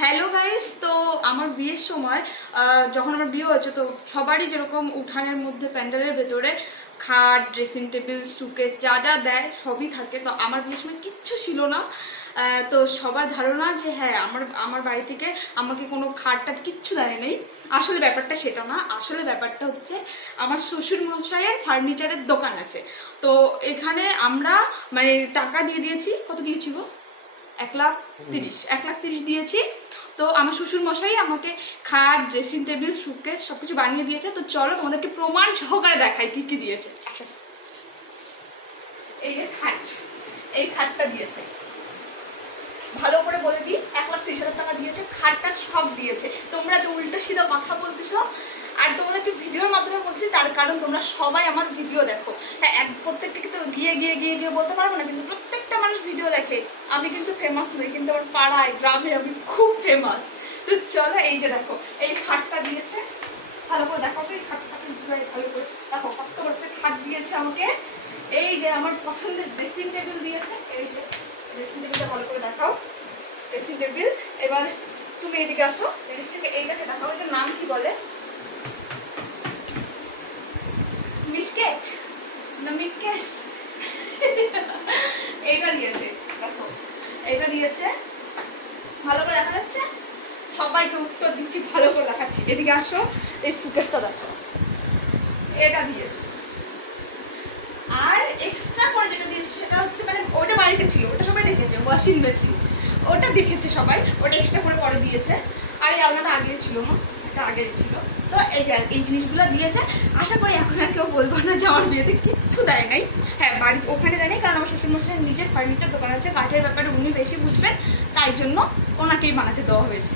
Hello guys, তো আমার বিয়ের সময় যখন আমার বিয়ে হচ্ছে তো সবারই যেরকম উঠানের মধ্যে প্যান্ডেলের ভেতরে খাট, ড্রেসিং টেবিল, সুকেস যা যা দেয় সবই থাকে। তো আমার বিয়ের সময় কিচ্ছু ছিল না। তো সবার ধারণা যে হ্যাঁ আমার বাড়ি থেকে আমাকে কোনো খাটটা কিচ্ছু দেয় নেই। আসলে ব্যাপারটা সেটা না, আসলে ব্যাপারটা হচ্ছে আমার শ্বশুর মশাইয়ের ফার্নিচারের দোকান আছে। তো এখানে আমরা মানে টাকা দিয়ে দিয়েছি। কত দিয়েছি গো? 1,30,000 দিয়েছি। তো আমার শ্বশুর মশাই আমাকে খাট, ড্রেসিং টেবিল, সুটকেস সবকিছু বানিয়ে দিয়েছে। তো চলো তোমাদেরকে প্রমাণ সহকারে দেখাই কি কি দিয়েছে। এই যে খাট, এই খাটটা দিয়েছে, ভালো করে বলে দিই, 1,30,000 টাকা দিয়েছে। খাটটা সব দিয়েছে। তোমরা যে উল্টো সিধা কথা বলতেছো আর তোমাদেরকে ভিডিওর মাধ্যমে বলছি, তার কারণ তোমরা সবাই আমার ভিডিও দেখো। হ্যাঁ, প্রত্যেকটাকে তো গিয়ে গিয়ে গিয়ে গিয়ে বলতে পারবো না, কিন্তু প্রত্যেকটা মানুষ ভিডিও দেখে। আমি কিন্তু ফেমাস নই, কিন্তু আমার পাড়ায় গ্রামে আমি খুব ফেমাস। তো চলো, এই যে দেখো, এই খাটটা দিয়েছে। ভালো করে দেখো, এই খাটটাকে ভালো করে দেখো, কত বড় খাট দিয়েছে আমাকে। এই যে আমার পছন্দের ড্রেসিং টেবিল দিয়েছে। এই যে ড্রেসিং টেবিলটা ভালো করে দেখাও, ড্রেসিং টেবিল। এবার তুমি এদিকে আসো, এদিক থেকে এইটাকে দেখাও। এটার নাম কি বলে? মিসকেট না মিকেস? এইটা দিয়েছে, দেখো এইটা দিয়েছে। ভালো করে দেখা যাচ্ছে? সবাইকে উত্তর দিচ্ছি, ভালো করে দেখাচ্ছি। এদিকে আসো, এই সুকেসটা দেখো, এটা দিয়েছে। আর এক্সট্রা করে যেটা দিয়েছে সেটা হচ্ছে মানে ওটা বাড়িতে ছিল, ওটা সবাই দেখেছে, ওয়াশিং মেশিন, ওটা দেখেছে সবাই, ওটা এক্সট্রা করে পরে দিয়েছে। আর এই আলনাটা আগে ছিল না, এটা আগে ছিল। তো এই জিনিসগুলো দিয়েছে। আশা করি এখন আর কেউ বলবো না যে আমার বিয়েতে কিচ্ছু দেয় নাই। হ্যাঁ, বাড়ি ওখানে দেয় নাই, কারণ আমার শ্বশুরমশাই নিজের ফার্নিচার দোকান আছে, কাঠের ব্যাপারে উনি বেশি বুঝবেন, তাই জন্য ওনাকেই বানাতে দেওয়া হয়েছে।